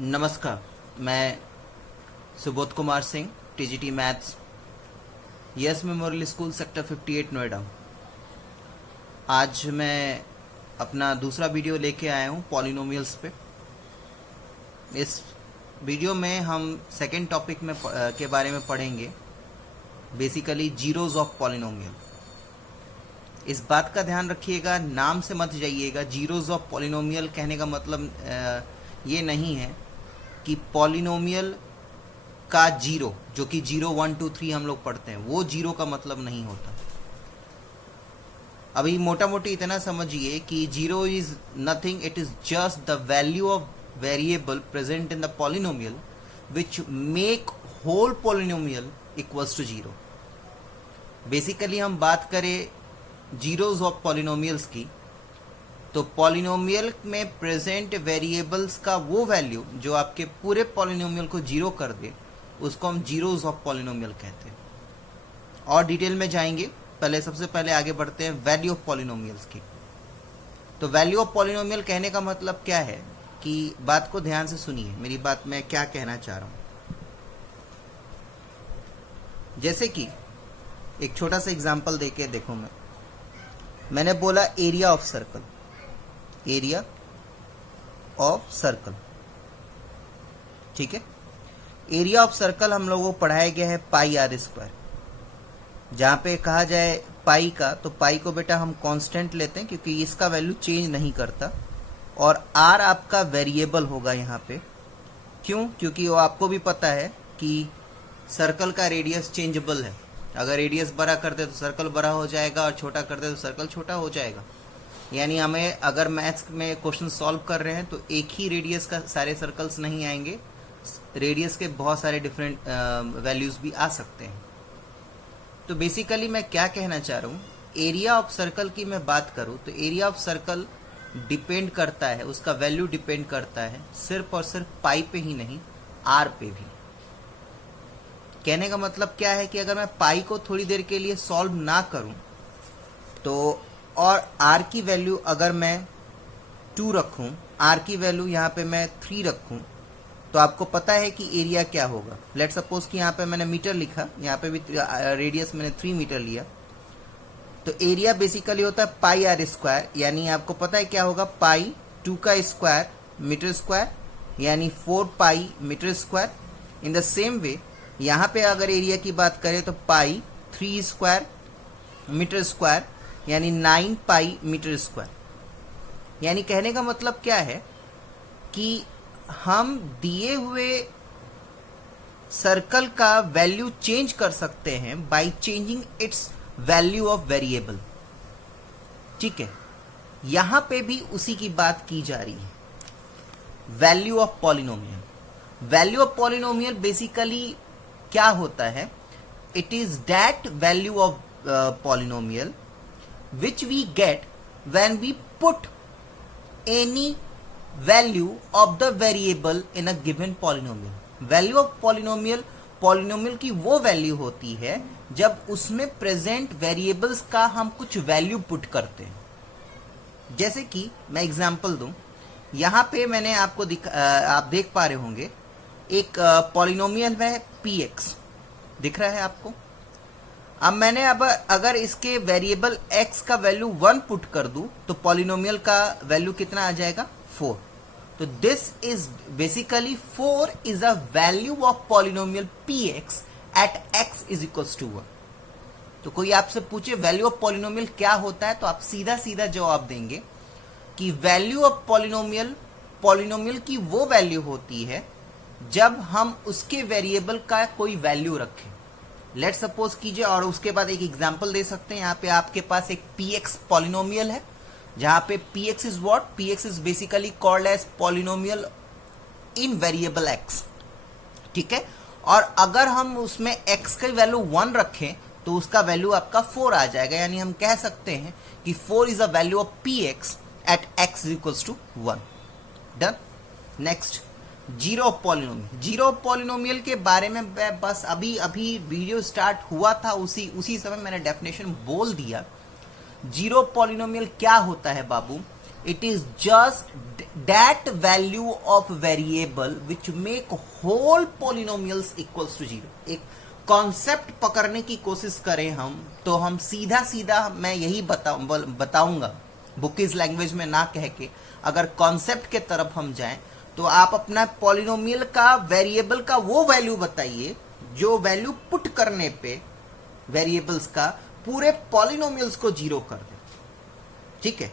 नमस्कार, मैं Subodh Kumar Singh, TGT maths, yes memorial school sector 58 Noida. आज मैं अपना दूसरा वीडियो लेके आया हूँ पॉलिनोमियल्स पे। इस वीडियो में हम सेकेंड टॉपिक में के बारे में पढ़ेंगे, बेसिकली जीरोज ऑफ पॉलिनोमियल। इस बात का ध्यान रखिएगा, नाम से मत जाइएगा। जीरोज ऑफ पॉलिनोमियल कहने का मतलब ये नहीं है कि पॉलिनोमियल का जीरो, जो कि 0 1 2 3 हम लोग पढ़ते हैं, वो जीरो का मतलब नहीं होता। अभी मोटा मोटी इतना समझिए कि zero is nothing, it is just the value of variable present in the polynomial which make whole polynomial equals to zero. Basically हम बात करें जीरोज ऑफ पॉलिनोमियल्स की, तो पॉलिनोमियल में प्रेजेंट वेरिएबल्स का वो वैल्यू जो आपके पूरे पॉलिनोमियल को जीरो कर दे, उसको हम जीरोज ऑफ पॉलिनोमियल कहते हैं। और डिटेल में जाएंगे, सबसे पहले आगे बढ़ते हैं वैल्यू ऑफ पॉलिनोमियल्स की। तो वैल्यू ऑफ पॉलिनोमियल कहने का मतलब क्या है कि बात को ध्यान से सुनिए, मेरी बात मैं क्या कहना चाह रहा हूं। जैसे कि एक छोटा सा एग्जांपल देके देखो, मैंने बोला area of circle, area of circle, ठीक है। एरिया ऑफ सर्कल हम लोगों को पढ़ाया गया है पाई आर स्क्वायर। जहां पे कहा जाए पाई का, तो पाई को बेटा हम कांस्टेंट लेते हैं क्योंकि इसका वैल्यू चेंज नहीं करता, और आर आपका वेरिएबल होगा यहाँ पे। क्यों? क्योंकि वो आपको भी पता है कि सर्कल का रेडियस चेंजेबल है। अगर रेडियस बड़ा करते तो सर्कल बड़ा हो जाएगा, और छोटा करते तो सर्कल छोटा हो जाएगा। यानी हमें अगर मैथ्स में क्वेश्चन सॉल्व कर रहे हैं तो एक ही रेडियस का सारे सर्कल्स नहीं आएंगे, रेडियस के बहुत सारे डिफरेंट वैल्यूज भी आ सकते हैं। तो बेसिकली मैं क्या कहना चाह रहा हूँ, एरिया ऑफ सर्कल की मैं बात करूँ तो एरिया ऑफ सर्कल डिपेंड करता है, उसका वैल्यू डिपेंड करता है सिर्फ और सिर्फ पाई पे ही नहीं, आर पे भी। कहने का मतलब क्या है कि अगर मैं पाई को थोड़ी देर के लिए सॉल्व ना करूं तो, और आर की वैल्यू अगर मैं 2 रखूं, आर की वैल्यू यहाँ पे मैं 3 रखूं, तो आपको पता है कि एरिया क्या होगा। लेट सपोज कि यहाँ पे मैंने मीटर लिखा, यहाँ पे भी रेडियस मैंने 3 मीटर लिया, तो एरिया बेसिकली होता है पाई आर स्क्वायर। यानी आपको पता है क्या होगा, पाई 2 का स्क्वायर मीटर स्क्वायर, यानी 4 pi metre square. In the same way यहाँ पे अगर एरिया की बात करें तो पाई 3 स्क्वायर मीटर स्क्वायर, यानी 9 पाई मीटर स्क्वायर। यानी कहने का मतलब क्या है कि हम दिए हुए सर्कल का वैल्यू चेंज कर सकते हैं by changing it's value of variable, ठीक है। यहां पे भी उसी की बात की जा रही है, value of polynomial. Value of polynomial basically क्या होता है, it is that value of polynomial which we get when we put any value of the variable in a given polynomial. Value of polynomial, polynomial की वो value होती है जब उसमें present variables का हम कुछ वैल्यू पुट करते हैं। जैसे कि मैं एग्जांपल दूं, यहां पे मैंने आपको आप देख पा रहे होंगे एक पॉलिनोमियल है px, दिख रहा है आपको। अब मैंने अगर इसके वेरिएबल x का वैल्यू 1 पुट कर दूं तो पॉलिनोमियल का वैल्यू कितना आ जाएगा, 4। तो this is basically 4 is a value of polynomial px at x is equals to 1। तो कोई आपसे पूछे वैल्यू ऑफ पॉलिनोमियल क्या होता है, तो आप सीधा सीधा जवाब देंगे कि वैल्यू ऑफ पॉलिनोमियल, पॉलिनोमियल की वो वैल्यू होती है जब हम उसके वेरिएबल का कोई वैल्यू रखें। लेट सपोज कीजिए, और उसके बाद एक एग्जांपल दे सकते हैं। यहाँ पे आपके पास एक px पॉलिनोमियल है, जहां पे px is what, px is basically called as polynomial in variable x, ठीक है। और अगर हम उसमें x की वैल्यू 1 रखें तो उसका वैल्यू आपका 4 आ जाएगा। यानी हम कह सकते हैं कि 4 is a value of px at x equals to 1। Done. Next, zero of polynomial. Zero of polynomial के बारे में मैं बस अभी वीडियो स्टार्ट हुआ था, उसी समय मैंने डेफिनेशन बोल दिया। जीरो पॉलिनोमियल क्या होता है बाबू, It is just that value of variable which make whole polynomials equals to 0. एक कॉन्सेप्ट पकड़ने की कोशिश करें हम, तो हम सीधा सीधा मैं यही बताऊंगा बुकीज लैंग्वेज में ना कह के, अगर कॉन्सेप्ट के तरफ हम जाएं तो आप अपना पॉलिनोमियल का वेरिएबल का वो वैल्यू बताइए जो वैल्यू पुट करने पे वेरिएबल्स का पूरे पॉलिनोमियल्स को 0 कर दे. ठीक है,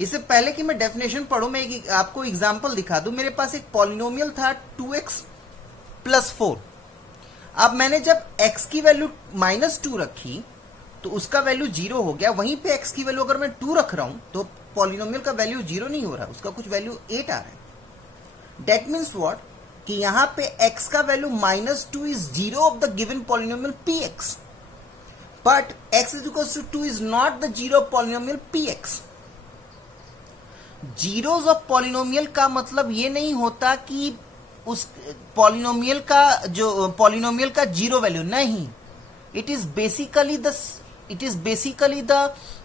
इससे पहले कि मैं डेफिनेशन पढ़ूं, मैं आपको एग्जांपल दिखा दूं. मेरे पास एक पॉलिनोमियल था 2x + 4. अब मैंने जब x की वैल्यू -2 रखी तो उसका वैल्यू 0 हो गया. वहीं पे x की वैल्यू अगर मैं 2 रख रहा हूं तो पॉलिनोमियल का वैल्यू 0 नहीं हो रहा, उसका कुछ वैल्यू 8 आ रहा है. दैट मीन्स व्हाट, कि यहां पे x का value -2 is 0 of the given polynomial px, but x = 2 is not the 0 polynomial px. Zeros of polynomial का मतलब ये नहीं होता कि उस पॉलिनोमियल का 0 वैल्यू नहीं. It is basically the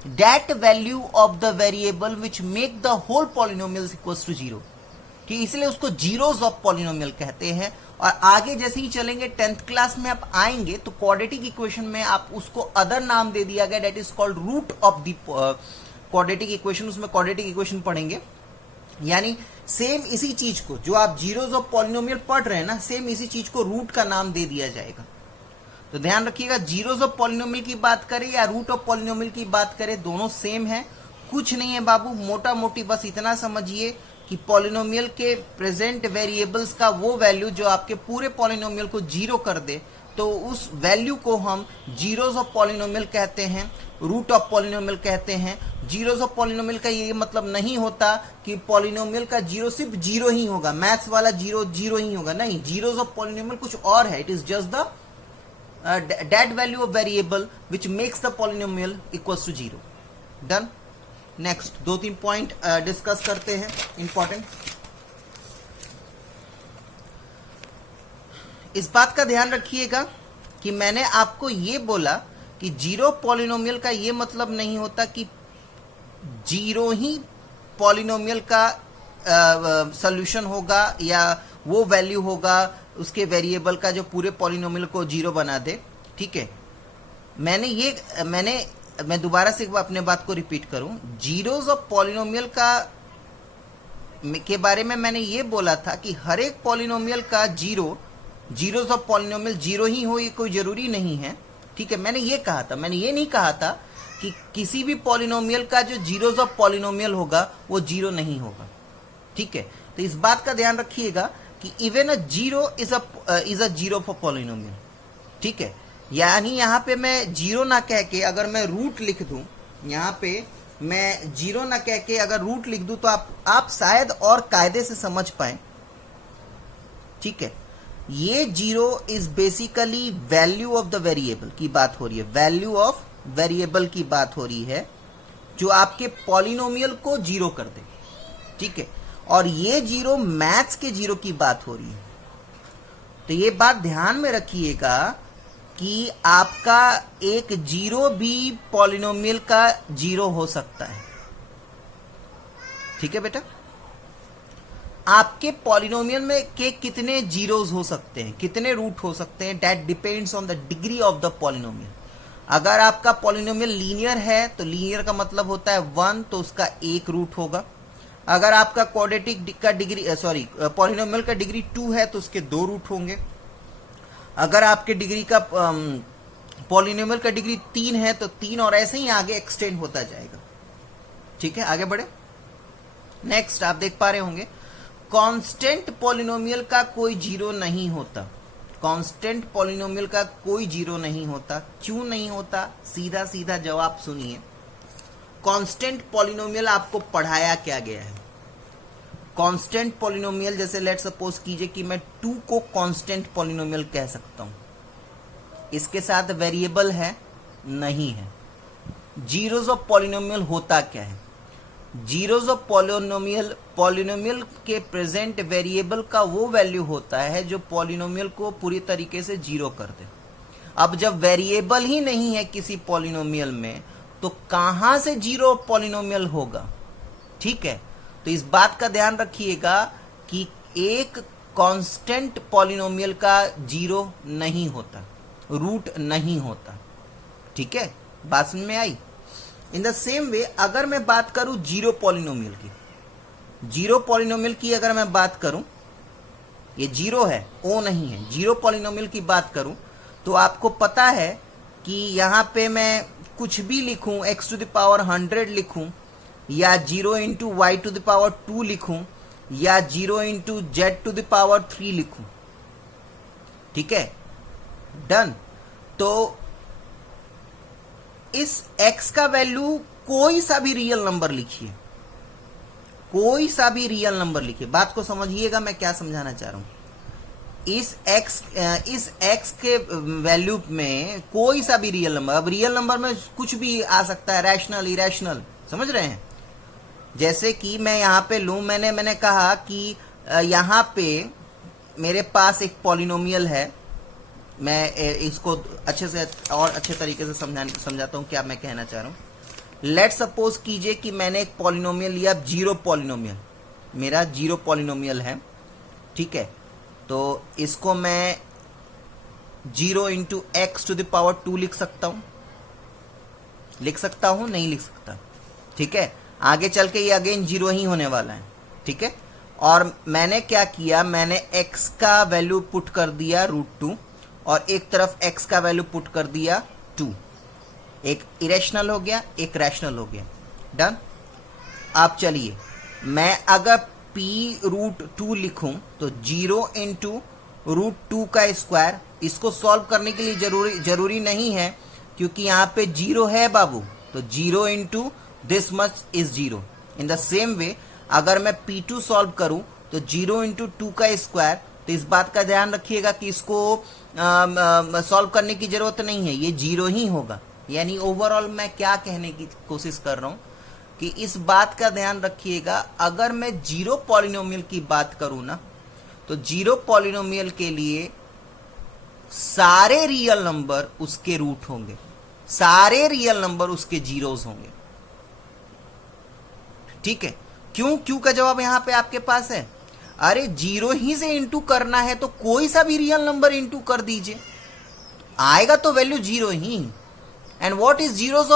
that value of the variable which make the whole polynomial equals to 0. ठीक, इसलिए उसको जीरोस ऑफ पॉलिनोमियल कहते हैं. और आगे जैसे ही चलेंगे 10th क्लास में आप आएंगे तो क्वाड्रेटिक इक्वेशन में आप उसको अदर नाम दे दिया गया, that is called root of the quadratic equation. उसमें क्वाड्रेटिक इक्वेशन पढ़ेंगे, यानी सेम इसी चीज को जो आप जीरोस ऑफ पॉलिनोमियल पढ़ रहे हैं ना, सेम इसी चीज को रूट का नाम दे दिया जाएगा. तो ध्यान रखिएगा, जीरोस ऑफ पॉलिनोमियल की बात करें या रूट ऑफ पॉलिनोमियल की बात करें, दोनों सेम है. कुछ नहीं है बाबू, मोटा मोटी बस इतना समझिए कि पॉलिनोमियल के प्रेजेंट वेरिएबल्स का वो वैल्यू जो आपके पूरे पॉलिनोमियल को 0 कर दे, तो उस वैल्यू को हम जीरोस ऑफ पॉलिनोमियल कहते हैं, रूट ऑफ पॉलिनोमियल कहते हैं. जीरोस ऑफ पॉलिनोमियल का ये मतलब नहीं होता कि पॉलिनोमियल का 0 सिर्फ 0 ही होगा, मैथ्स वाला 0 0 ही होगा. नहीं, जीरोस ऑफ पॉलिनोमियल कुछ और है. It is just the that value of variable which makes the polynomial equals to 0. Done. Next 2-3 point discuss करते हैं इंपॉर्टेंट. इस बात का ध्यान रखिएगा कि मैंने आपको ये बोला कि 0 पॉलिनोमियल का ये मतलब नहीं होता कि 0 ही पॉलिनोमियल का सॉल्यूशन होगा या वो वैल्यू होगा उसके वेरिएबल का जो पूरे पॉलिनोमियल को 0 बना दे. ठीक है, मैं दोबारा से एक बार अपने बात को रिपीट करूं. जीरोस ऑफ पॉलिनोमियल के बारे में मैंने ये बोला था कि हर एक पॉलिनोमियल का जीरोस ऑफ पॉलिनोमियल 0 ही हो, ये कोई जरूरी नहीं है. ठीक है, मैंने ये कहा था. मैंने ये नहीं कहा था कि किसी भी पॉलिनोमियल का जो जीरोस ऑफ पॉलिनोमियल होगा वो 0 नहीं होगा. ठीक है, तो इस बात का ध्यान रखिएगा कि even a 0 is a 0 for polynomial. ठीक है, यानी यहां पे मैं 0 ना कह के अगर मैं रूट लिख दूं, यहां पे मैं 0 ना कह के अगर रूट लिख दूं तो आप शायद और कायदे से समझ पाए. ठीक है, ये 0 is basically value of the variable की बात हो रही है, वैल्यू ऑफ वेरिएबल की बात हो रही है जो आपके पॉलिनोमियल को 0 कर दे. ठीक है, और ये 0 मैथ्स के 0 की बात हो रही है. तो ये बात ध्यान में रखिएगा कि आपका एक 0 भी पॉलिनोमियल का 0 हो सकता है. ठीक है बेटा, आपके पॉलिनोमियल में के कितने जीरोस हो सकते हैं, कितने रूट हो सकते हैं, that depends on the degree of the polynomial. अगर आपका पॉलिनोमियल लीनियर है तो लीनियर का मतलब होता है 1, तो उसका 1 रूट होगा. अगर आपका क्वाड्रेटिक का डिग्री पॉलिनोमियल का डिग्री 2 है तो उसके 2 रूट होंगे. अगर आपके डिग्री का पॉलिनोमियल का डिग्री 3 है तो 3, और ऐसे ही आगे एक्सटेंड होता जाएगा. ठीक है, आगे बढ़े. नेक्स्ट आप देख पा रहे होंगे, कांस्टेंट पॉलिनोमियल का कोई 0 नहीं होता. कांस्टेंट पॉलिनोमियल का कोई 0 नहीं होता. क्यों नहीं होता? सीधा सीधा जवाब सुनिए. कांस्टेंट पॉलिनोमियल आपको पढ़ाया क्या गया है? कांस्टेंट पॉलिनोमियल, जैसे लेट सपोज कीजिए कि मैं 2 को कांस्टेंट पॉलिनोमियल कह सकता हूं. इसके साथ वेरिएबल है? नहीं है. जीरोस ऑफ पॉलिनोमियल होता क्या है? जीरोस ऑफ पॉलिनोमियल के प्रेजेंट वेरिएबल का वो वैल्यू होता है जो पॉलिनोमियल को पूरी तरीके से 0 कर दे. अब जब वेरिएबल ही नहीं है किसी पॉलिनोमियल में तो कहां से 0 पॉलिनोमियल होगा? ठीक है, तो इस बात का ध्यान रखिएगा कि एक कांस्टेंट पॉलिनोमियल का जीरो नहीं होता, रूट नहीं होता। ठीक है, बात समझ में आई। इन द सेम वे अगर मैं बात करूं जीरो पॉलिनोमियल की, जीरो पॉलिनोमियल की अगर मैं बात करूं, ये जीरो है, ओ नहीं है, जीरो पॉलिनोमियल की बात करूं तो आपको पता है कि यहां पे मैं कुछ भी लिखूं, x टू द पावर 100 लिखूं, या 0 into y to the power 2 लिखूं, या 0 into z to the power 3 लिखूं, ठीक है, डन। तो इस x का वैल्यू कोई सा भी रियल नंबर लिखिए, कोई सा भी रियल नंबर लिखिए, बात को समझिएगा मैं क्या समझाना चाह रहा हूं। इस x के वैल्यू में कोई सा भी रियल नंबर, अब रियल नंबर में कुछ भी आ सकता है, रैशनल, इरेशनल, समझ रहे हैं। जैसे कि मैं यहां पे लूं, मैंने कहा कि यहां पे मेरे पास एक पॉलिनोमियल है, मैं इसको अच्छे से और अच्छे तरीके से समझाता हूं क्या मैं कहना चाह रहा हूं। लेट सपोज कीजिए कि मैंने एक पॉलिनोमियल लिया, जीरो पॉलिनोमियल, मेरा जीरो पॉलिनोमियल है, ठीक है। तो इसको मैं 0 into x to the power 2 लिख सकता हूं, लिख सकता हूं, नहीं लिख सकता, ठीक है। आगे चल के ये अगेन जीरो ही होने वाला है, ठीक है। और मैंने क्या किया, मैंने x का वैल्यू पुट कर दिया √2 और एक तरफ x का वैल्यू पुट कर दिया 2, एक इरेशनल हो गया, एक रैशनल हो गया, डन। अब चलिए मैं अगर p √2 लिखूं तो 0 इंटू √2 का स्क्वायर, इसको सॉल्व करने के लिए जरूरी नहीं है क्योंकि यहां पे 0 है बाबू, तो 0 into this much is 0। In the same वे अगर मैं p2 सॉल्व करूं तो 0 इंटू 2 का स्क्वायर, तो इस बात का ध्यान रखिएगा कि इसको सॉल्व करने की जरूरत नहीं है, ये 0 ही होगा। यानी ओवरऑल मैं क्या कहने की कोशिश कर रहा हूं कि इस बात का ध्यान रखिएगा, अगर मैं जीरो पॉलिनोमियल की बात करूं ना, तो जीरो पॉलिनोमियल के लिए सारे रियल नंबर उसके रूट होंगे, सारे रियल नंबर उसके जीरोस होंगे, ठीक है। क्यों का जवाब यहां पे आपके पास है, अरे जीरो ही से इंटू करना है तो कोई सा भी रियल नंबर इंटू कर दीजिए, आएगा तो value zero he. And what is zeros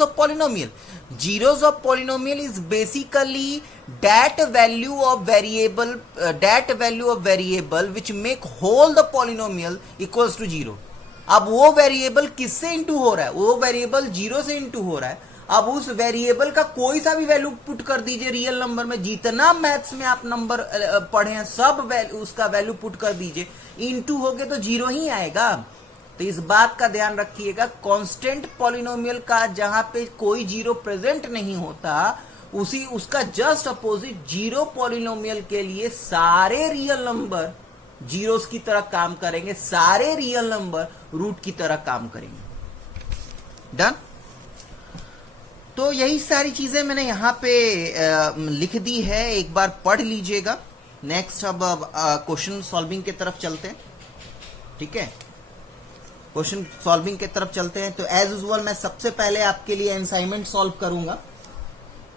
of polynomial? Zeros of polynomial is basically that value of variable which make whole the polynomial equals to 0। अब वो वेरिएबल किससे इंटू हो रहा है, वो वेरिएबल 0 से इंटू हो रहा है। अब उस वेरिएबल का कोई सा भी वैल्यू पुट कर दीजिए रियल नंबर में, जितना मैथ्स में आप नंबर पढ़े हैं सब उसका वैल्यू पुट कर दीजिए, इंटू हो गए तो 0 ही आएगा। तो इस बात का ध्यान रखिएगा, कांस्टेंट पॉलिनोमियल का जहां पे कोई जीरो प्रेजेंट नहीं होता, उसका जस्ट अपोजिट जीरो पॉलिनोमियल के लिए सारे रियल नंबर जीरोस की तरह काम करेंगे, सारे रियल नंबर रूट की तरह काम करेंगे, डन। तो यही सारी चीजें मैंने यहां पे लिख दी है, एक बार पढ़ लीजिएगा। नेक्स्ट अब क्वेश्चन सॉल्विंग की तरफ चलते हैं, ठीक है। क्वेश्चन सॉल्विंग की तरफ चलते हैं। तो एज यूजुअल मैं सबसे पहले आपके लिए असाइनमेंट सॉल्व करूंगा,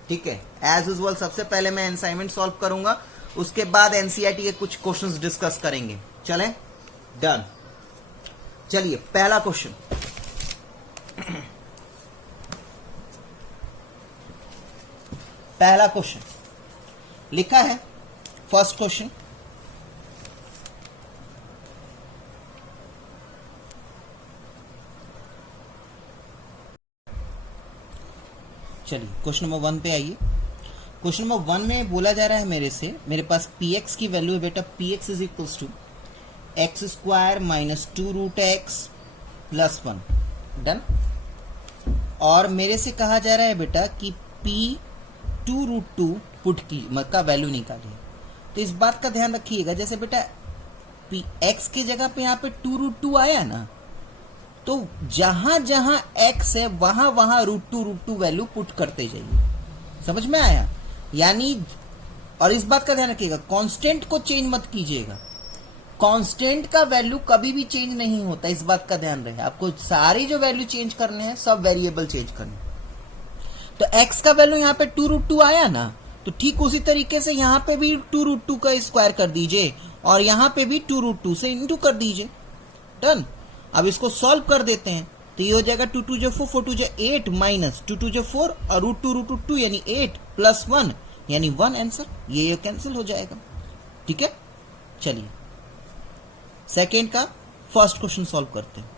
ठीक है। एज यूजुअल सबसे पहले मैं असाइनमेंट सॉल्व करूंगा, उसके बाद एनसीईआरटी के कुछ क्वेश्चंस डिस्कस करेंगे, चलें, डन। चलिए पहला क्वेश्चन, पहला क्वेश्चन लिखा है, फर्स्ट क्वेश्चन, चलिए क्वेश्चन नंबर 1 पे आइए। क्वेश्चन नंबर 1 में बोला जा रहा है मेरे पास px की वैल्यू है बेटा, px is equals to x square minus 2√x plus 1, done. और मेरे से कहा जा रहा है बेटा कि p 2√2 पुट की का वैल्यू निकालिए। तो इस बात का ध्यान रखिएगा, जैसे बेटा x की जगह पे यहाँ पे 2√2 आया ना, तो जहां जहां x है वहां वहां √2 वैल्यू पुट करते जाइए, समझ में आया। यानी और इस बात का ध्यान रखिएगा, कांस्टेंट को चेंज मत कीजिएगा, कांस्टेंट का वैल्यू कभी भी चेंज नहीं होता, इस बात का ध्यान रहे। आपको सारे जो वैल्यू चेंज करने हैं सब वेरिएबल चेंज करने। तो x का वैल्यू यहाँ पे 2√2 आया ना, तो ठीक उसी तरीके से यहाँ पे भी 2√2 का स्क्वायर कर दीजिए और यहाँ पे भी 2√2 से इंटू कर दीजिए। डन। अब इसको सॉल्व कर देते हैं, तो ये हो जाएगा 2 2 4 4 2 8 माइनस 2 2 4 और √2 यानी 8 प्लस 1 यानी 1 आंसर। ये कैंसिल हो जाएगा। ठीक है, चलिए सेकेंड का फर्स्ट क्वेश्चन सॉल्व करते हैं।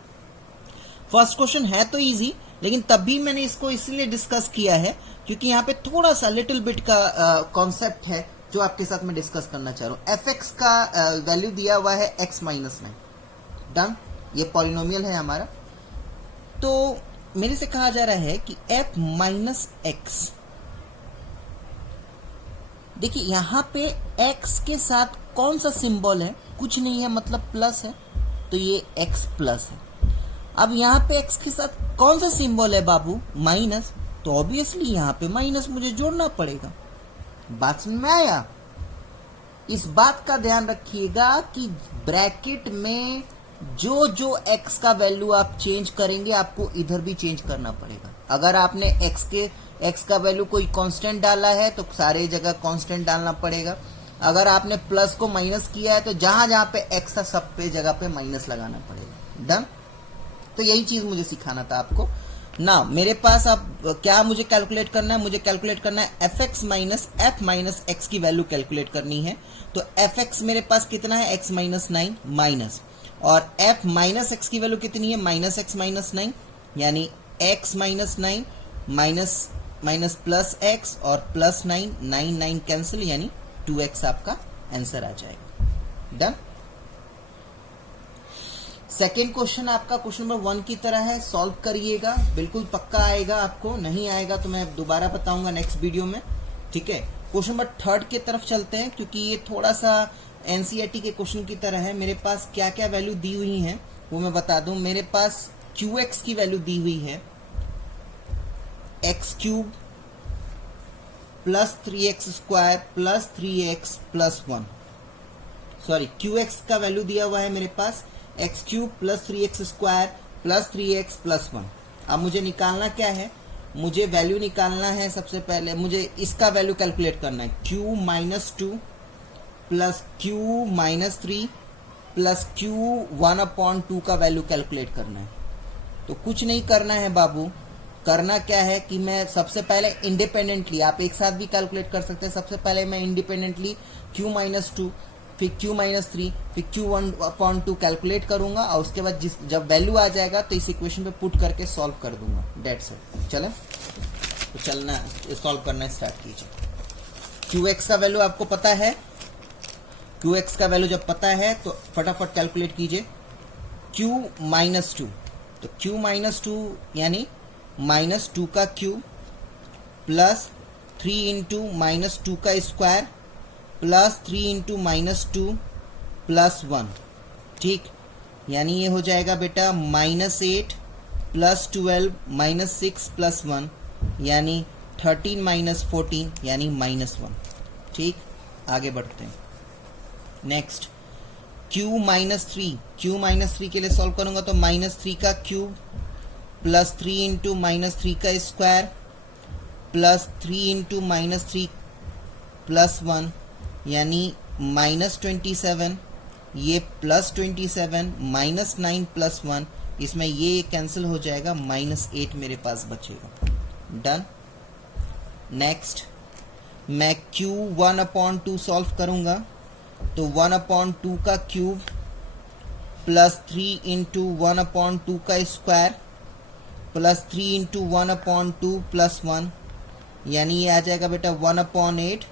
फर्स्ट क्वेश्चन है तो इजी, लेकिन तब भी मैंने इसको इसलिए डिस्कस किया है क्योंकि यहाँ पे थोड़ा सा लिटिल बिट का कॉन्सेप्ट है जो आपके साथ मैं डिस्कस करना चाह रहा हूँ। fx का वैल्यू दिया हुआ है x माइनस 9। डन। ये पॉलिनोमियल है हमारा। तो मेरे से कहा जा रहा है कि f माइनस एक्स, देखिए यहां पे x के साथ कौन सा सिंबल है, कुछ नहीं है, मतलब प्लस है, तो ये x प्लस है। अब यहाँ पे x के साथ कौन सा सिंबल है बाबू, माइनस, तो ऑब्वियसली यहाँ पे माइनस मुझे जोड़ना पड़ेगा। बात समझ में आया? इस बात का ध्यान रखिएगा कि ब्रैकेट में जो जो x का वैल्यू आप चेंज करेंगे आपको इधर भी चेंज करना पड़ेगा। अगर आपने x का वैल्यू कोई कांस्टेंट डाला है तो सारे जगह कांस्टेंट डालना पड़ेगा। अगर आपने प्लस को माइनस किया है तो जहां जहां पे x था सब पे जगह पे माइनस लगाना पड़ेगा। डन। तो यही चीज मुझे सिखाना था आपको ना। मेरे पास अब क्या मुझे कैलकुलेट करना है, मुझे कैलकुलेट करना है fx minus f minus x की वैल्यू कैलकुलेट करनी है। तो fx मेरे पास कितना है, x माइनस 9 माइनस, और f माइनस x की वैल्यू कितनी है, माइनस x माइनस 9, यानी x minus 9 minus minus plus x और प्लस 9, 9 9 कैंसिल, यानी 2x आपका आंसर आ जाएगा। डन। सेकेंड क्वेश्चन आपका क्वेश्चन नंबर 1 की तरह है, सॉल्व करिएगा, बिल्कुल पक्का आएगा आपको, नहीं आएगा तो मैं दोबारा बताऊंगा नेक्स्ट वीडियो में। ठीक है, क्वेश्चन नंबर 3 की तरफ चलते हैं क्योंकि ये थोड़ा सा एनसीईआरटी के क्वेश्चन की तरह है। मेरे पास क्या क्या वैल्यू दी हुई है वो मैं बता दूं। मेरे पास qx की वैल्यू दी हुई है x cube plus 3x square plus 3x plus 1, sorry qx का वैल्यू दिया हुआ है मेरे पास x cube plus 3x square plus 3x plus 1। अब मुझे निकालना क्या है, मुझे वैल्यू निकालना है। सबसे पहले मुझे इसका वैल्यू कैलकुलेट करना है, q minus 2 plus q minus 3 plus q 1/2 का वैल्यू कैलकुलेट करना है। तो कुछ नहीं करना है बाबू, करना क्या है कि मैं सबसे पहले इंडिपेंडेंटली, आप एक साथ भी कैलकुलेट कर सकते हैं। सबसे पहले मैं इंडिपेंडेंटली q माइनस 2 फिर q माइनस 3 फिर q 1/2 कैलकुलेट करूंगा और उसके बाद जब वैल्यू आ जाएगा तो इस इक्वेशन पे पुट करके सॉल्व कर दूंगा। That's it. चलो तो चलना सॉल्व करना स्टार्ट कीजिए। qx का वैल्यू आपको पता है, qx का वैल्यू जब पता है तो फटाफट कैलकुलेट कीजिए। q माइनस 2, तो q माइनस 2 यानी माइनस 2 का क्यूब प्लस 3 इंटू माइनस 2 का square plus 3 into minus 2 plus 1। ठीक, यानी ये हो जाएगा बेटा माइनस 8 प्लस 12 माइनस 6 प्लस 1, यानी 13 माइनस 14 यानी माइनस 1। ठीक, आगे बढ़ते हैं। Next q minus 3, q minus 3 के लिए सॉल्व करूंगा तो माइनस 3 का क्यूब प्लस 3 इंटू माइनस 3 का square plus 3 into minus 3 plus 1 यानी माइनस 27, ये प्लस 27 माइनस 9 प्लस 1, इसमें ये कैंसिल हो जाएगा, माइनस 8 मेरे पास बचेगा। डन। नेक्स्ट मैं q 1/2 सॉल्व करूंगा तो 1/2 का क्यूब प्लस 3 इंटू 1/2 का स्क्वायर प्लस 3 इंटू 1/2 प्लस 1, यानी ये आ जाएगा बेटा 1/8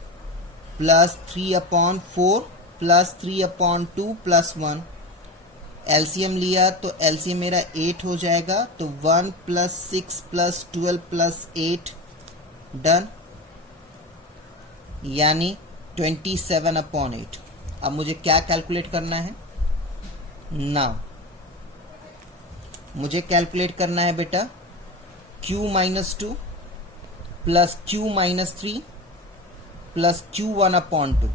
प्लस 3/4 प्लस 3/2 प्लस 1। एलसीएम लिया तो एलसीएम मेरा 8 हो जाएगा, तो 1 प्लस 6 प्लस 12 प्लस 8। डन, यानी 27/8। अब मुझे क्या कैलकुलेट करना है, नाउ मुझे कैलकुलेट करना है बेटा q minus 2 plus q minus 3 plus q 1/2।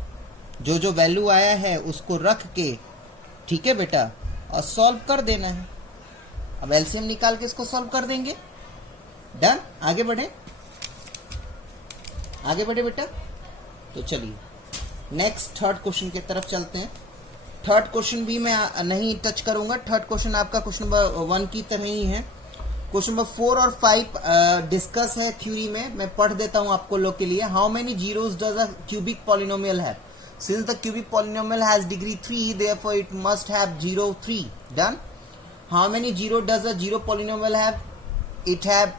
जो जो वैल्यू आया है उसको रख के, ठीक है बेटा, और सॉल्व कर देना है। अब एलसीएम निकाल के इसको सॉल्व कर देंगे। डन, आगे बढ़े। आगे बढ़े बेटा। तो चलिए नेक्स्ट थर्ड क्वेश्चन की तरफ चलते हैं। थर्ड क्वेश्चन भी मैं नहीं टच करूंगा। थर्ड क्वेश्चन आपका क्वेश्चन नंबर 1 की तरह ही है। क्वेश्चन नंबर 4 और 5 डिस्कस है थ्योरी में, मैं पढ़ देता हूं आपको लोग के लिए। How many zeros does a cubic polynomial have? Since the cubic polynomial has degree 3 therefore it must have 0 3। Done. How many zero does a zero polynomial have? It have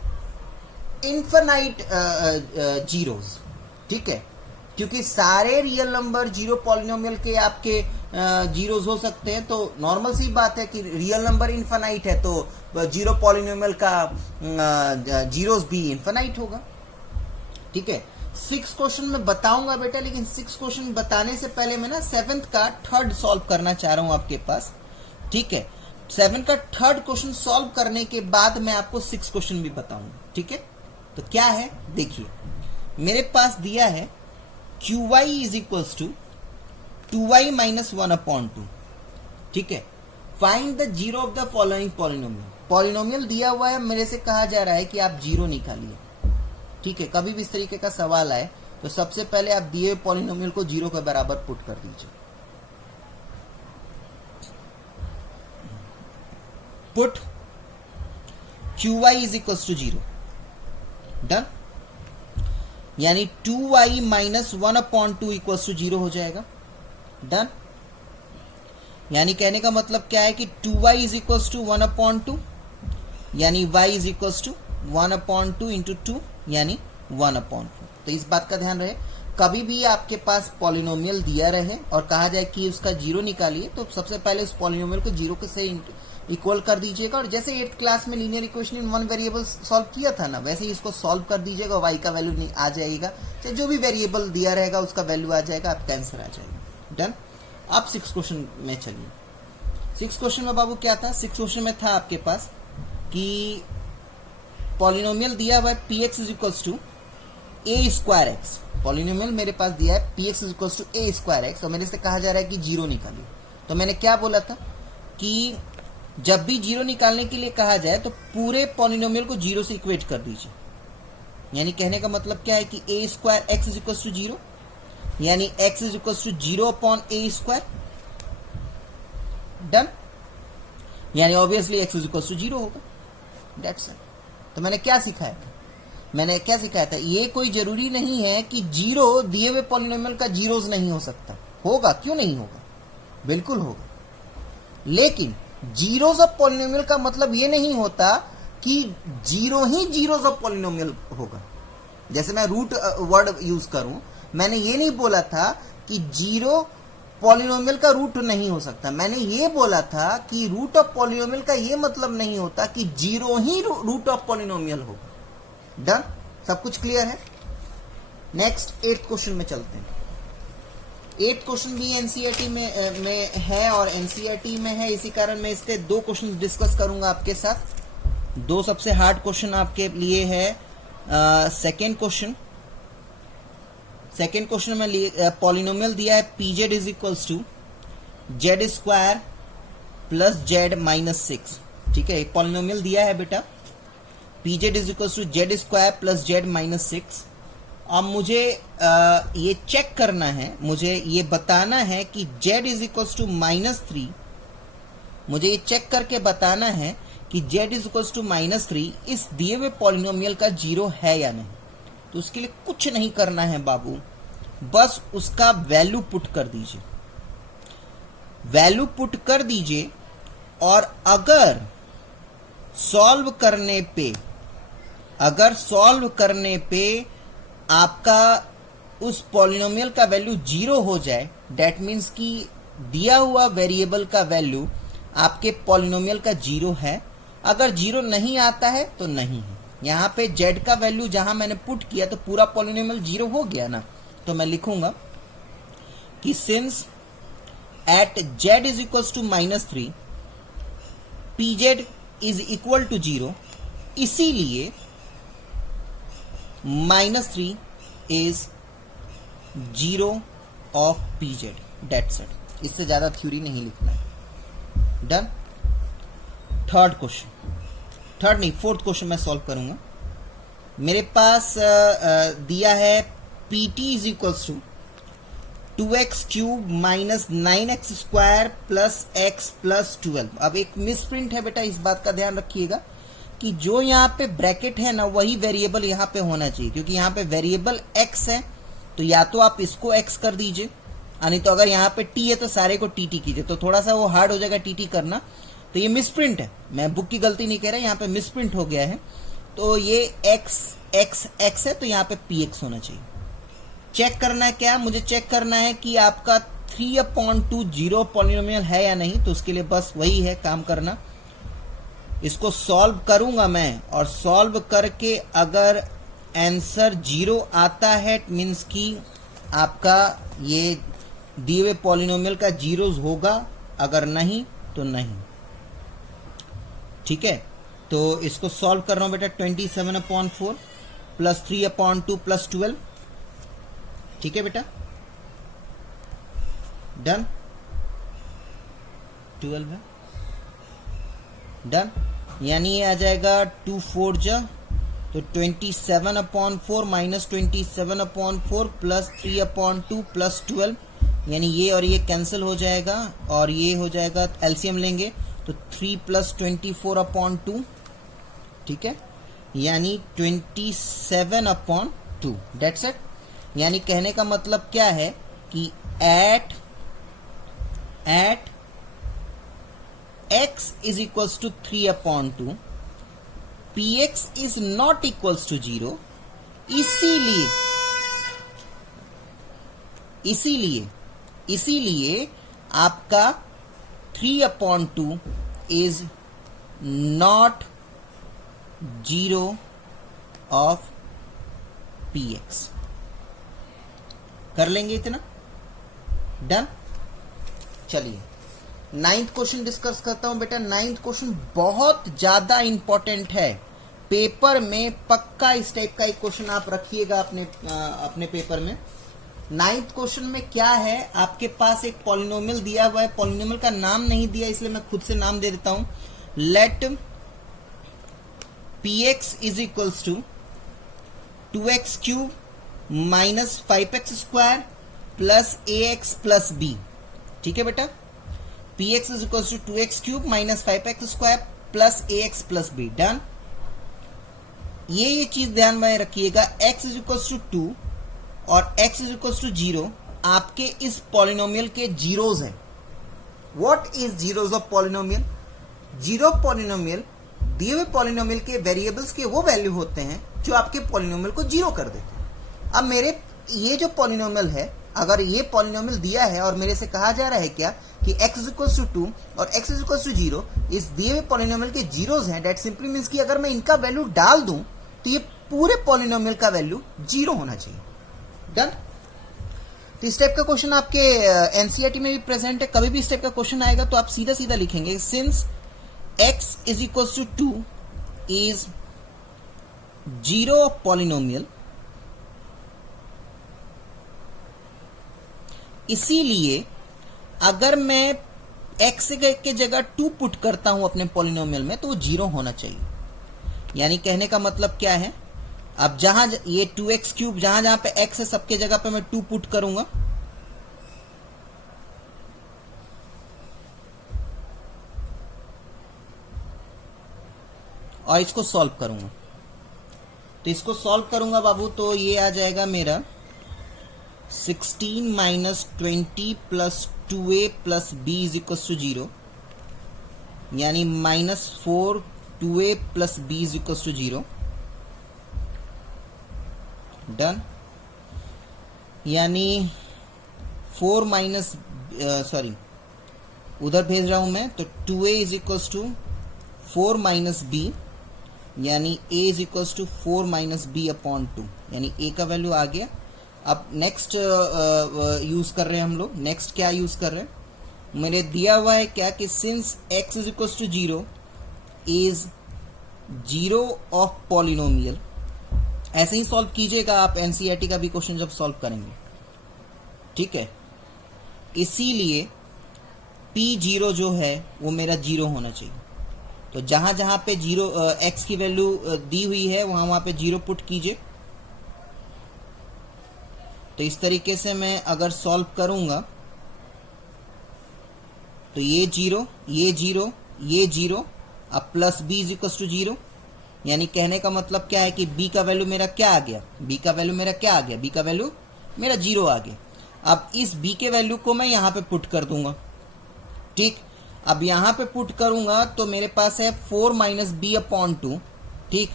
infinite zeros. ठीक है, क्योंकि सारे real number zero polynomial के आपके zeros हो सकते हैं, तो नॉर्मल सी बात है कि रियल नंबर इनफिनाइट है तो जीरो पॉलिनोमियल का जीरोस भी इनफिनाइट होगा। ठीक है, 6 क्वेश्चन मैं बताऊंगा बेटा, लेकिन 6 क्वेश्चन बताने से पहले मैं ना 7th का थर्ड सॉल्व करना चाह रहा हूं आपके पास। ठीक है, 7 का थर्ड क्वेश्चन सॉल्व करने के बाद मैं आपको 6 क्वेश्चन भी बताऊंगा। ठीक है, तो क्या है देखिए, मेरे पास दिया है QY is equals to 2y minus 1/2। ठीक है, find the zero of the following polynomial. Polynomial दिया हुआ है, मेरे से कहा जा रहा है कि आप जीरो निकालिए। ठीक है, कभी भी इस तरीके का सवाल आए तो सबसे पहले आप दिए हुए पॉलिनोमियल को जीरो के बराबर पुट कर दीजिए। Put QY is equals to 0। Done. यानी 2y माइनस 1/2 इक्वल्स टू 0 हो जाएगा। डन। यानी कहने का मतलब क्या है कि 2y इज इक्वल्स टू 1/2, यानी y is equals to 1/2 into 2 यानी 1/4। तो इस बात का ध्यान रहे, कभी भी आपके पास पॉलिनोमियल दिया रहे और कहा जाए कि उसका जीरो निकालिए, तो सबसे पहले उस पॉलिनोमियल को जीरो के से इक्वल कर दीजिएगा। और जैसे 8th क्लास में linear equation in one variable solve किया था ना, वैसे ही इसको सॉल्व कर दीजिएगा। y का वैल्यू आ जाएगा, चाहे जो भी वेरिएबल दिया रहेगा उसका वैल्यू आ जाएगा, आपका आंसर आ जाएगा। डन। अब 6 क्वेश्चन में चलिए। 6 क्वेश्चन में बाबू क्या था? 6 क्वेश्चन में था आपके पास कि पॉलिनोमियल दिया हुआ है px is equals to a square x. Polynomial मेरे पास दिया है px is equals to a square x, और मेरे से कहा जा रहा है कि जीरो निकालिए। तो मैंने क्या बोला था कि जब भी जीरो निकालने के लिए कहा जाए तो पूरे पॉलिनोमियल को जीरो से इक्वेट कर दीजिए। यानी कहने का मतलब क्या है कि a square x is equals to 0, यानी x is equals to 0/a square. Done. यानी obviously x is equals to 0 होगा। That's it. तो मैंने क्या सिखाया था? मैंने क्या सिखाया था, ये कोई जरूरी नहीं है कि जीरो दिए हुए पॉलिनोमियल का जीरोज नहीं हो सकता। होगा, क्यों नहीं होगा, बिल्कुल होगा। लेकिन जीरोज ऑफ पॉलिनोमियल का मतलब ये नहीं होता कि zero he zeros of polynomial होगा। जैसे मैं रूट वर्ड यूज करूं, मैंने ये नहीं बोला था कि जीरो पॉलिनोमियल का रूट नहीं हो सकता। मैंने ये बोला था कि रूट ऑफ पॉलिनोमियल का ये मतलब नहीं होता कि जीरो ही रूट ऑफ पॉलिनोमियल होगा। डन। सब कुछ क्लियर है। नेक्स्ट 8th क्वेश्चन में चलते हैं। 8th क्वेश्चन भी एनसीईआरटी में है और एनसीईआरटी में है, इसी कारण मैं इसके 2 क्वेश्चन डिस्कस करूंगा आपके साथ। 2 सबसे हार्ड क्वेश्चन आपके लिए है। सेकेंड क्वेश्चन में पॉलिनोमियल दिया है pz is equals to z square plus z minus 6। ठीक है, पॉलिनोमियल दिया है बेटा pz is equals to z square plus z minus 6। अब मुझे ये चेक करना है, मुझे ये बताना है कि z इज इक्वल्स टू -3। मुझे ये चेक करके बताना है कि z इज इक्वल्स टू -3 इस दिए हुए पॉलिनोमियल का जीरो है या नहीं। तो उसके लिए कुछ नहीं करना है बाबू, बस उसका वैल्यू पुट कर दीजिए। वैल्यू पुट कर दीजिए, और अगर सॉल्व करने पे आपका उस पॉलिनोमियल का वैल्यू 0 हो जाए, दैट मीन्स कि दिया हुआ वेरिएबल का वैल्यू आपके पॉलिनोमियल का 0 है। अगर 0 नहीं आता है तो नहीं है। यहां पे z का वैल्यू जहां मैंने पुट किया तो पूरा पॉलिनोमियल 0 हो गया ना। तो मैं लिखूंगा कि since at z is equals to -3 pz is equal to 0, इसीलिए -3 is 0 of pz। That's it. इससे ज्यादा थ्योरी नहीं लिखना है। डन। फोर्थ क्वेश्चन मैं सॉल्व करूंगा। मेरे पास दिया है P T is equals to 2x cube minus 9x square plus x plus 12। अब एक मिसप्रिंट है बेटा, इस बात का ध्यान रखिएगा कि जो यहाँ पे ब्रैकेट है ना वही वेरिएबल यहाँ पे होना चाहिए, क्योंकि यहाँ पे वेरिएबल x है तो या तो आप इसको x कर दीजिए, यानी तो अगर यहाँ पे t है तो सारे को टी कीजिए, तो थोड़ा सा वो हार्ड हो जाएगा टी करना। तो ये मिसप्रिंट है, मैं बुक की गलती नहीं कह रहा, यहाँ पे मिसप्रिंट हो गया है। तो ये x है तो यहाँ पे px होना चाहिए। चेक करना है क्या, मुझे चेक करना है कि आपका 3/2 जीरो पॉलिनोमियल है या नहीं, तो उसके लिए बस वही है काम करना। इसको सॉल्व करूंगा मैं, और सॉल्व करके अगर आंसर 0 आता है मीन्स कि आपका ये दिए हुए पॉलिनोमियल का जीरोस होगा, अगर नहीं तो नहीं। ठीक है, तो इसको सॉल्व कर रहा हूं बेटा। 27/4 प्लस 3/2 प्लस 12। ठीक है बेटा, डन। 12 है, डन। यानी ये आ जाएगा 2 4 जा, तो 27/4 माइनस 27/4 प्लस 3/2 प्लस 12, यानी ये और ये कैंसिल हो जाएगा और ये हो जाएगा, एलसीएम लेंगे तो 3 प्लस 24/2। ठीक है, यानी 27/2। That's it. यानी कहने का मतलब क्या है कि at x is equals to 3/2 px is not equals to 0। इसीलिए आपका 3/2 इज नॉट 0 ऑफ px। कर लेंगे इतना, डन। चलिए 9th क्वेश्चन डिस्कस करता हूं बेटा। 9th क्वेश्चन बहुत ज्यादा इंपॉर्टेंट है, पेपर में पक्का इस टाइप का एक क्वेश्चन आप रखिएगा अपने पेपर में। 9th क्वेश्चन में क्या है, आपके पास एक पॉलिनोमियल दिया हुआ है, पॉलिनोमियल का नाम नहीं दिया इसलिए मैं खुद से नाम दे देता हूं। Let px is equals to 2x cube minus 5x square plus ax plus b। ठीक है बेटा, px is equals to 2x cube minus 5x square plus ax plus b। Done. ये चीज ध्यान में रखिएगा, x इज इक्वल्स टू 2 और x is equals to 0 आपके इस पॉलिनोमियल के जीरोज हैं। What is zeros of polynomial? Zero polynomial दिए हुए पॉलिनोमियल के वेरिएबल्स के वो वैल्यू होते हैं जो आपके पॉलिनोमियल को जीरो कर देते हैं। अब मेरे ये जो पॉलिनोमियल है, अगर ये पॉलिनोमियल दिया है और मेरे से कहा जा रहा है क्या कि x इज इक्वल्स टू 2 और x इज इक्वल्स टू 0 इस दिए हुए पॉलिनोमियल के जीरोज हैं, दैट सिंपली मींस कि अगर मैं इनका वैल्यू डाल दूं तो ये पूरे पॉलिनोमियल का वैल्यू 0 होना चाहिए। डन। तो इस टाइप का क्वेश्चन आपके एनसीईआरटी में भी प्रेजेंट है। कभी भी इस टाइप का क्वेश्चन आएगा तो आप सीधा सीधा लिखेंगे, since x is equals to 2 is 0 of polynomial, इसीलिए अगर मैं x के जगह 2 पुट करता हूं अपने पॉलिनोमियल में तो वो 0 होना चाहिए। यानी कहने का मतलब क्या है, अब जहां ये 2x क्यूब जहां जहां पे x है सबके जगह पे मैं 2 पुट करूंगा, और इसको सॉल्व करूंगा। तो इसको सॉल्व करूंगा बाबू, तो ये आ जाएगा मेरा 16 minus 20 plus 2a plus b is equal to 0, यानी -4 2a plus b is equal to 0। Done. यानी 4 माइनस सॉरी उधर भेज रहा हूं मैं, तो 2a is equal to 4 minus b, यानी a is equal to 4 minus b upon 2, यानी a का वैल्यू आ गया। अब नेक्स्ट यूज कर रहे हैं हम लोग। नेक्स्ट क्या यूज कर रहे हैं, मेरे दिया हुआ है क्या कि since x is equal to 0 is 0 of polynomial. ऐसे ही सॉल्व कीजिएगा आप एनसीईआरटी का भी क्वेश्चन जब सॉल्व करेंगे। ठीक है, इसीलिए p0 जो है वो मेरा 0 होना चाहिए। तो जहां जहां पे 0 x की वैल्यू दी हुई है वहां वहां पे 0 पुट कीजिए। तो इस तरीके से मैं अगर सॉल्व करूंगा तो ये जीरो, ये जीरो, ये जीरो, अब plus B is equal to zero. यानी कहने का मतलब क्या है कि बी का वैल्यू मेरा क्या आ गया, बी का वैल्यू मेरा क्या आ गया, बी का वैल्यू मेरा जीरो आ गया। अब इस बी के वैल्यू को मैं यहां पे पुट कर दूंगा। ठीक, अब यहां पे पुट करूंगा तो मेरे पास है 4 माइनस बी अपॉन टू। ठीक,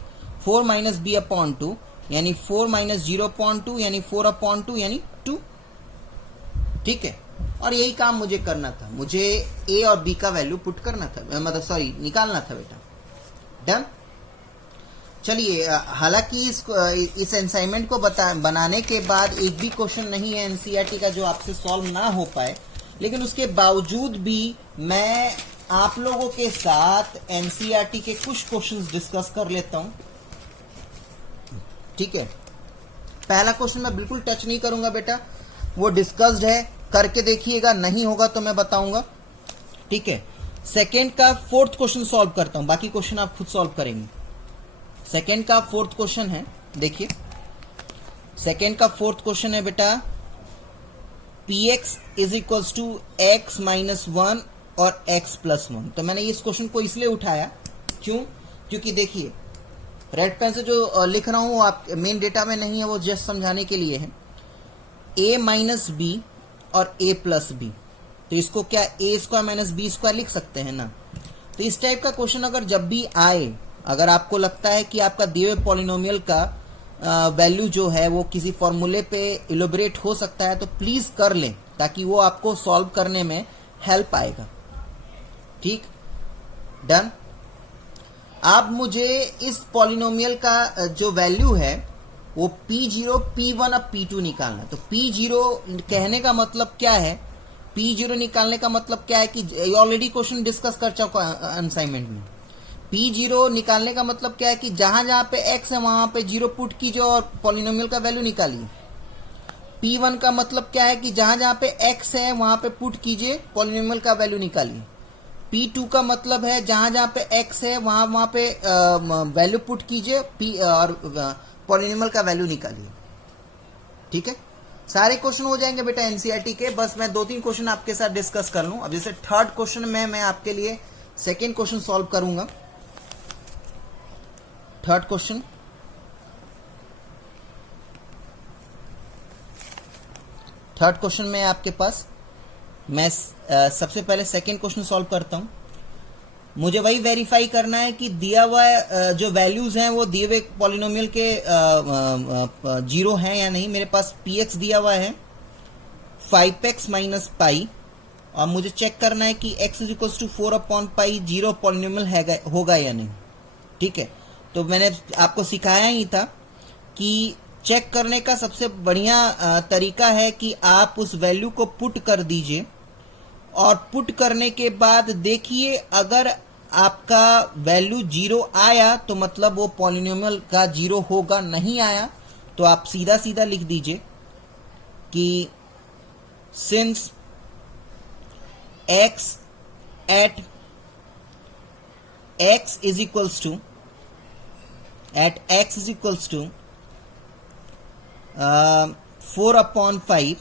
4 माइनस बी अपॉन टू यानी 4 माइनस 0.2 यानी 4 अपॉन 2 यानी 2। ठीक है, और यही काम मुझे करना था, मुझे ए और बी का वैल्यू पुट करना था, मतलब सॉरी निकालना था बेटा। डन। चलिए, हालांकि इस असाइनमेंट को बनाने के बाद एक भी क्वेश्चन नहीं है एनसीईआरटी का जो आपसे सॉल्व ना हो पाए, लेकिन उसके बावजूद भी मैं आप लोगों के साथ एनसीईआरटी के कुछ क्वेश्चंस डिस्कस कर लेता हूं। ठीक है, पहला क्वेश्चन मैं बिल्कुल टच नहीं करूंगा बेटा, वो डिस्कस्ड है, करके देखिएगा, नहीं होगा तो मैं बताऊंगा। ठीक है, सेकेंड का फोर्थ क्वेश्चन सॉल्व करता हूं, बाकी क्वेश्चन आप खुद सॉल्व करेंगे। सेकेंड का फोर्थ क्वेश्चन है, देखिए सेकेंड का फोर्थ क्वेश्चन है बेटा, px is equals to X minus 1 और x प्लस 1। तो मैंने इस क्वेश्चन को इसलिए उठाया, क्यों, क्योंकि देखिए रेड पेन से जो लिख रहा हूं आप मेन डेटा में नहीं है, वो जस्ट समझाने के लिए है। a माइनस बी और a प्लस बी, तो इसको क्या a square minus B square लिख सकते हैं ना। तो इस टाइप का क्वेश्चन अगर जब भी आए, अगर आपको लगता है कि आपका दिए हुए पॉलिनोमियल का वैल्यू जो है वो किसी फॉर्मूले पे इलोबरेट हो सकता है, तो प्लीज कर लें ताकि वो आपको सॉल्व करने में हेल्प आएगा। ठीक, डन। अब मुझे इस पॉलिनोमियल का जो वैल्यू है वो P0, P1 और P2 निकालना है। तो P0 कहने का मतलब क्या है, P0 निकालने का मतलब क्या है कि ऑलरेडी क्वेश्चन डिस्कस कर चुका असाइनमेंट में। P0 निकालने का मतलब क्या है कि जहां जहां पे x है वहां पे 0 पुट कीजिए और पॉलिनोमियल का वैल्यू निकालिए। P1 का मतलब क्या है कि जहां जहां पे x है वहां पे पुट कीजिए, पॉलिनोमियल का वैल्यू निकालिए। P2 का मतलब है जहां जहां पे x है वहां वहां पे वैल्यू पुट कीजिए और पॉलिनोमियल का वैल्यू निकालिए। ठीक है, सारे क्वेश्चन हो जाएंगे बेटा एनसीईआरटी के। बस मैं 2-3 क्वेश्चन आपके साथ डिस्कस कर लूं। अब जैसे थर्ड क्वेश्चन में मैं आपके लिए सेकेंड क्वेश्चन सॉल्व करूंगा। थर्ड क्वेश्चन, थर्ड क्वेश्चन में आपके पास मैं सबसे पहले सेकेंड क्वेश्चन सॉल्व करता हूं। मुझे वही वेरीफाई करना है कि दिया हुआ जो वैल्यूज हैं वो दिए हुए पॉलिनोमियल के जीरो हैं या नहीं। मेरे पास px दिया हुआ है 5x माइनस पाई, और मुझे चेक करना है कि x is equal to 4 upon pi zero polynomial होगा या नहीं। ठीक है, तो मैंने आपको सिखाया ही था कि चेक करने का सबसे बढ़िया तरीका है कि आप उस वैल्यू को पुट कर दीजिए, और पुट करने के बाद देखिए अगर आपका वैल्यू जीरो आया तो मतलब वो पॉलिनोमियल का जीरो होगा, नहीं आया तो आप सीधा सीधा लिख दीजिए कि since x at x is equals to at x is equals to 4 upon 5,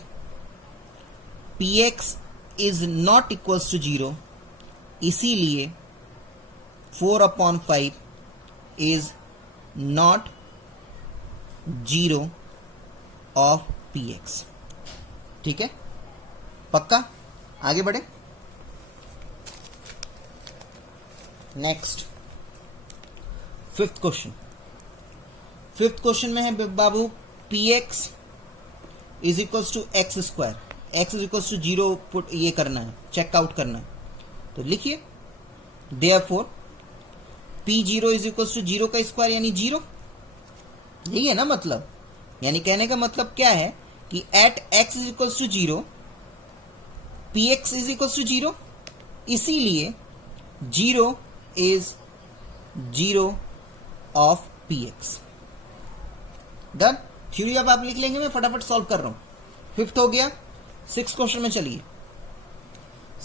px is not equals to 0, इसीलिए 4 upon 5 is not 0 of px। ठीक है, पक्का? आगे बढ़े। Next fifth question. Fifth question में है बाबू px is equals to x square, x is equals to 0 put ये करना है, चेकआउट करना है। तो लिखिए therefore p0 is equals to 0 का स्क्वायर यानी 0। यही है ना मतलब, यानी कहने का मतलब क्या है कि at x is equals to 0 px is equals to 0, इसीलिए 0 is 0 of px। Done. Theory अब आप लिख लेंगे, मैं फटाफट सॉल्व कर रहा हूं। फिफ्थ हो गया। सिक्स क्वेश्चन में चलिए।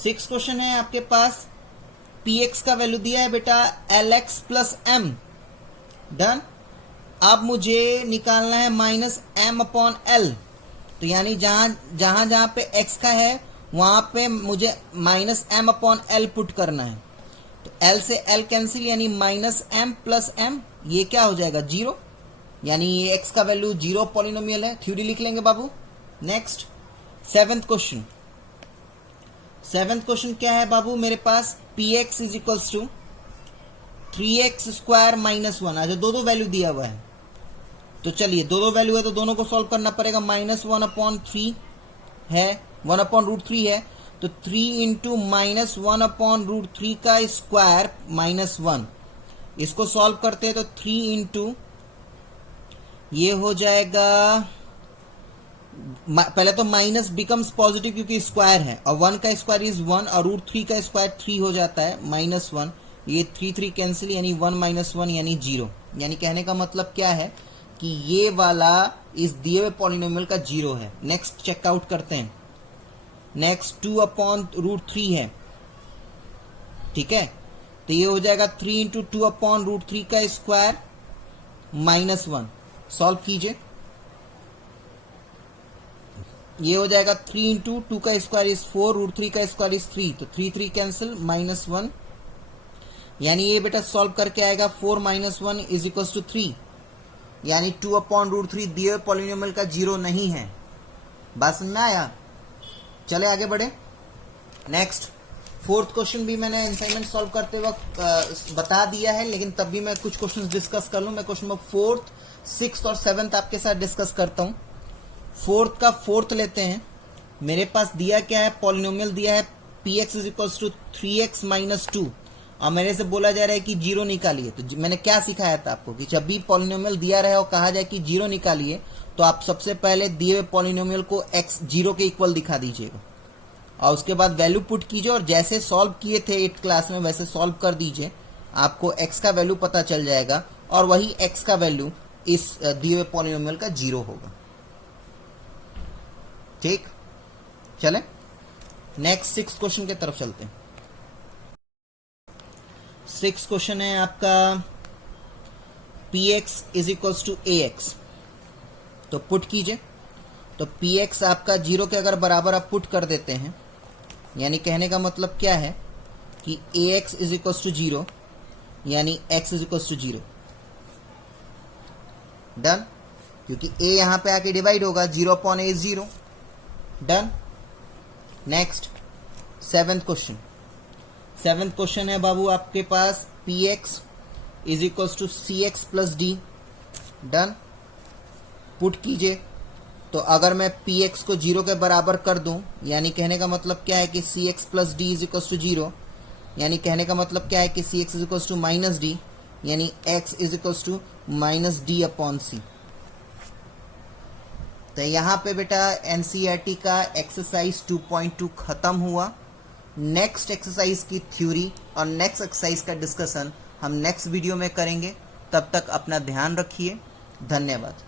सिक्स क्वेश्चन है आपके पास, px का वैल्यू दिया है बेटा lx प्लस m। डन। अब मुझे निकालना है माइनस m अपॉन l। तो यानी जहां जहां पे x का है वहां पे मुझे minus M upon L put करना है। तो l से l कैंसिल, यानी माइनस एम प्लस एम, ये क्या हो जाएगा 0, यानी ये x का वैल्यू 0 पॉलिनोमियल है। थ्योरी लिख लेंगे बाबू। Next seventh question. Seventh question क्या है बाबू मेरे पास, px is equals to 3x square minus 1। अच्छा, दो वैल्यू दिया हुआ है, तो चलिए दो वैल्यू है तो दोनों को सॉल्व करना पड़ेगा। माइनस 1/3 है, 1/√3 है, तो 3 इंटू माइनस 1/√3 का स्क्वायर माइनस 1, इसको सॉल्व करते हैं तो 3 इंटू ये हो जाएगा, पहले तो माइनस बिकम्स पॉजिटिव क्योंकि स्क्वायर है, और 1 का स्क्वायर इज 1 और √3 का स्क्वायर 3 हो जाता है -1, ये 3 कैंसिल, यानी 1 - 1 यानी 0। यानी कहने का मतलब क्या है कि ये वाला इस दिए हुए पॉलिनोमियल का 0 है। नेक्स्ट चेकआउट करते हैं। नेक्स्ट 2/√3 है, ठीक है, तो ये हो जाएगा 3 इंटू 2/√3 का स्क्वायर -1। सॉल्व कीजिए, ये हो जाएगा 3 इंटू 2 का स्क्वायर इज 4, √3 का स्क्वायर इज 3, तो 3 कैंसिल, -1, यानी ये बेटा सॉल्व करके आएगा 4 - 1 इज इक्वल टू 3, यानी 2/√3 दिए हुए पॉलिनोमियल का 0 नहीं है। बात समझ में आया? चले आगे बढ़े। नेक्स्ट फोर्थ क्वेश्चन भी मैंने असाइनमेंट सॉल्व करते वक्त बता दिया है, लेकिन तब भी मैं कुछ क्वेश्चंस डिस्कस कर लूं। मैं क्वेश्चन नंबर 4th, 6th और 7th आपके साथ डिस्कस करता हूं। फोर्थ का फोर्थ लेते हैं। मेरे पास दिया क्या है, पॉलिनोमियल दिया है px is equal to 3x - 2, और मेरे से बोला जा रहा है कि 0 निकालिए। तो मैंने क्या सिखाया था आपको कि जब भी पॉलिनोमियल दिया रहे और कहा जाए कि 0 निकालिए, तो आप सबसे पहले दिए हुए पॉलिनोमियल को x 0 के इक्वल दिखा दीजिएगा, और उसके बाद वैल्यू पुट कीजिए, और जैसे सॉल्व किए थे 8th क्लास में वैसे सॉल्व कर दीजिए। आपको x का वैल्यू पता चल जाएगा, और वही x का वैल्यू इस दिए हुए पॉलिनोमियल का 0 होगा। ठीक, चले नेक्स्ट 6th क्वेश्चन की तरफ चलते हैं। 6th क्वेश्चन है आपका px is equals to ax, तो पुट कीजिए। तो px आपका 0 के अगर बराबर आप पुट कर देते हैं, यानी कहने का मतलब क्या है कि ax इज इक्वल्स टू 0, यानी x is equals to 0। Done, क्योंकि a यहां पे आके डिवाइड होगा, 0/a is 0। Done. Next 7th question. 7th question है बाबू आपके पास px is equals to cx plus d। Done, put कीजिए। तो अगर मैं px को 0 के बराबर कर दूं, यानी कहने का मतलब क्या है कि cx plus d is equals to 0, यानी कहने का मतलब क्या है कि cx is equals to -d, यानी x is equals to -d/c। तो यहाँ पे बेटा एनसीईआरटी का एक्सरसाइज 2.2 खत्म हुआ। नेक्स्ट एक्सरसाइज की थ्योरी और नेक्स्ट एक्सरसाइज का डिस्कशन हम नेक्स्ट वीडियो में करेंगे। तब तक अपना ध्यान रखिए। धन्यवाद।